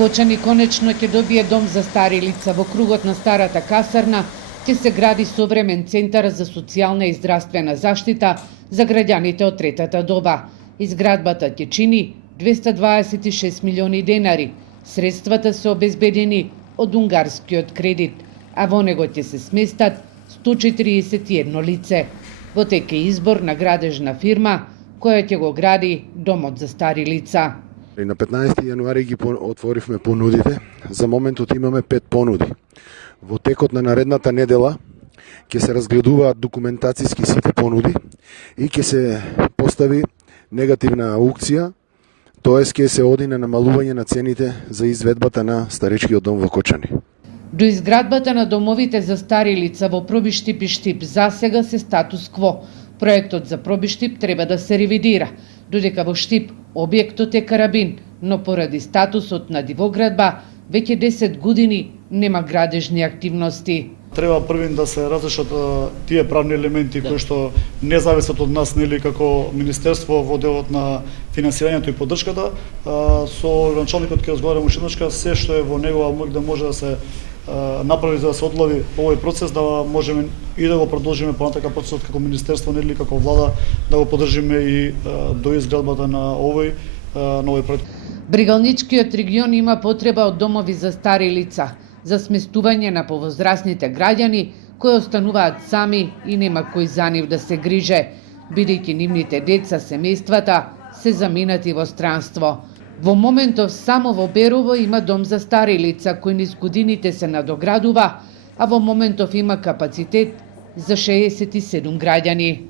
Вкочани конечно ќе добие дом за стари лица. Во кругот на старата касарна ќе се гради современ центар за социјална и здравствена заштита за граѓаните од третата доба. Изградбата ќе чини 226 милиони денари. Средствата се обезбедени од унгарскиот кредит, а во него ќе се сместат 141 лице. Во тек е избор на градежна фирма која ќе го гради домот за стари лица. И на 15 јануари ги отворивме понудите. За моментот имаме 5 понуди. Во текот на наредната недела ќе се разгледуваат документацијски сите понуди и ќе се постави негативна аукција, тоест ќе се оди на намалување на цените за изведбата на старечкиот дом во Кочани. До изградбата на домовите за стари лица во Пробиштип и Штип засега се статус кво. Проектот за Пробиштип треба да се ревидира, додека во Штип објектот е карабин, но поради статусот на дивоградба веќе 10 години нема градежни активности. Треба првин да се разрешат тие правни елементи кои што не зависат од нас, нели како министерство во делот на финансирањето и поддршката. Со началникот ќе разговарам уште еднашка се што е во негова моќ да може да се направи за да се одлови овој процес, да можеме и да го продолжиме понатака процесот како министерство, нели како влада, да го поддржиме и до изградбата на овој проект. Бригалничкиот регион има потреба од домови за стари лица, за сместување на повозрасните граѓани кои остануваат сами и нема кој за нив да се грижи, бидејќи нивните деца, семејствата се заминати во странство. Во моментов само во Берово има дом за стари лица кој низ годините се надоградува, а во моментов има капацитет за 67 граѓани.